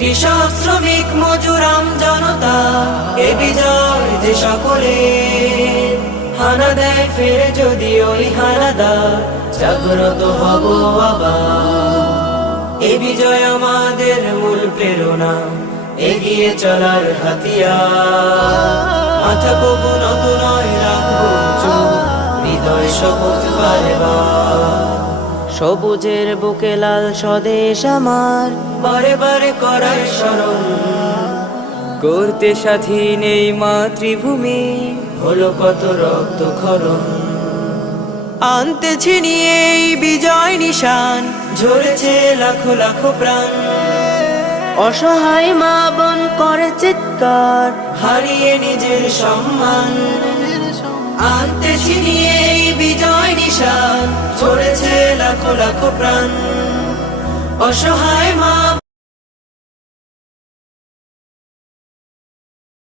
কৃষক শ্রমিক মজুর জনতা, এ বিজয় যে সকলে হানা দেয় ফের যদি ওই হানাদার, জাগ্রত হব আবার। এ বিজয় আমাদের মূল প্রেরণা, এগিয়ে চলার হাতিয়ার। মাথা কবু নত নয়, রাখবো উঁচু হৃদয় শপথ বারবার। সবুজের বুকে লাল স্বদেশ আমার, বারে বারে করার স্মরণ। করতে স্বাধীন এই মাতৃভূমি, হলো কত রক্তক্ষরণ। আনতে ছিনিয়ে এই বিজয় নিশান, ঝরেছে লাখো লাখো প্রাণ। অসহায় মা বোন করে চিৎকার, হারিয়ে নিজের সম্মান। আনতে ছিনিয়ে এই বিজয় নিশান, ঝরেছে লাখো লাখো প্রাণ। অসহায় মা